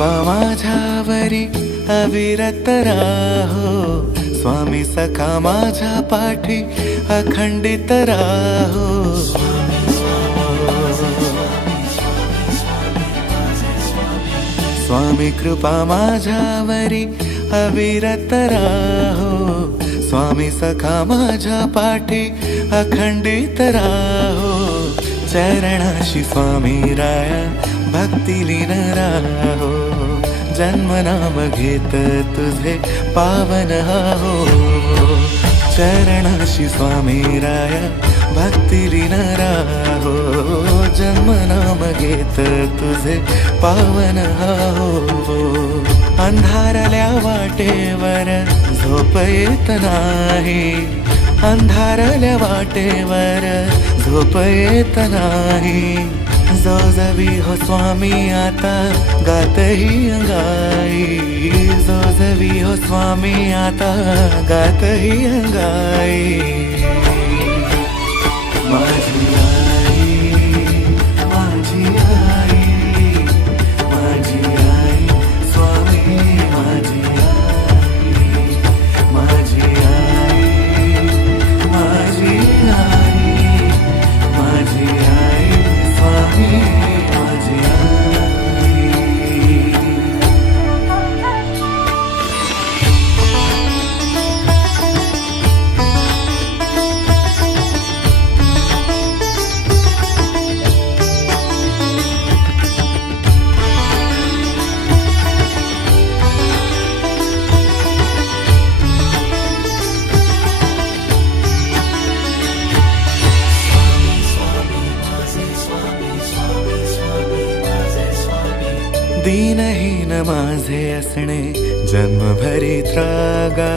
कृपा माझ्यावरी अविरत राहो, स्वामी सखा माझ्या पाठी अखंडित राहो. स्वामी कृपा माझ्यावरी अविरत राहो, स्वामी सखा माझ्या पाठी अखंडित राहो. चरणाशी स्वामी राया भक्ती लीन राहो, जन्म नाम घेत तुझे पावन हो. चरणाशी स्वामी राया भक्ती लीन राहो, जन्म नाम घेत तुझे पावन हो. अंधारल्या वाटेवर झोप येत नाही, अंधारल्या वाटेवर झोप येत नाही. जोजवी हो स्वामी आता गातही अंगाई, जोजवी हो स्वामी आता गातही अंगाई. माझी आई, माझी आई, माझी आई स्वामी, माझी आई, माझी आई, माझी आई, माझी आई स्वामी, माझी आई. दीनहीन माझे असणे जन्मभरी त्रागा,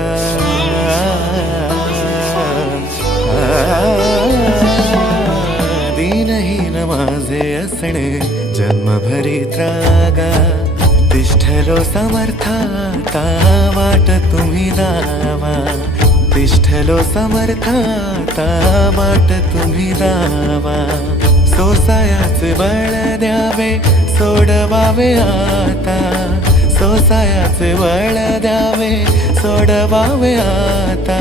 दीनहीन माझे असणे जन्मभरी त्रागा. तिष्ठलो समर्थाता वाट तुम्ही दावा, तिष्ठलो समर्थाता वाट तुम्ही दावा. सोसायाचे बळ द्यावे सोडवावे आता, सोसायाचे बळ द्यावे सोडवावे आता.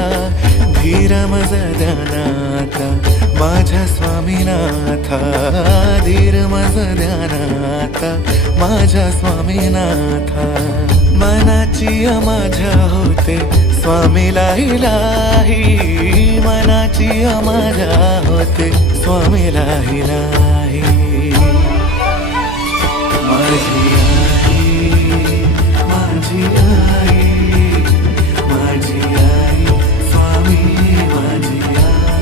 धीर मज ध्यानाता माझ्या स्वामीनाथा, धीर मज ध्यानाता माझ्या स्वामीनाथा. मनाची माझ्या होते स्वामीला इलाही, मनाची माझ्या होते स्वामीला इलाही. माझी आई, माझी आई, माझी आई स्वामी, माझी आई,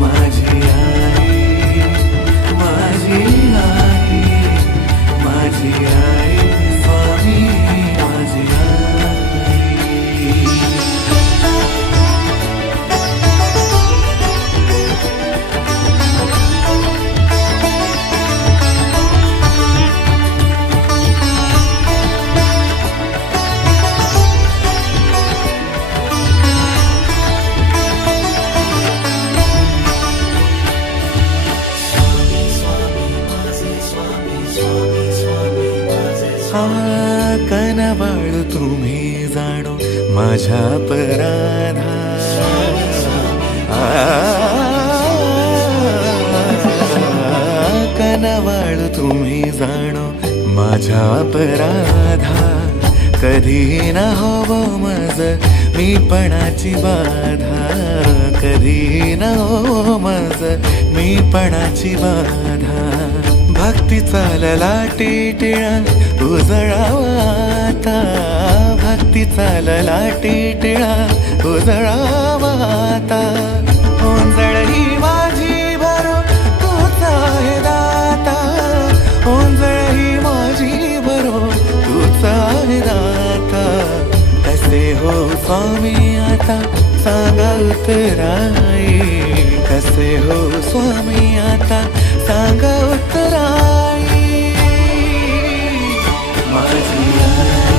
माझी आई, माझी आई, माझी आई स्वामी, माझी आई. कनवाळू तुम्ही जाणो माझ्या अपराधा, कनवाळू तुम्ही जाणो माझ्या अपराधा. कधी न होवो मज मीपणाची बाधा, कधी न होवो मज मीपणाची बाधा. भक्तीचा ललाटी टिळा उजळावा आता, भक्तीचा ललाटी टिळा उजळावा आता. ओंजळ ही माझी भरो तूच आहे दाता, ओंजळ ही माझी भरो तूच आहे दाता. कसे हो स्वामी आता सांगा उतराई, कसे हो स्वामी आता सांगा उतराई. माझी आई,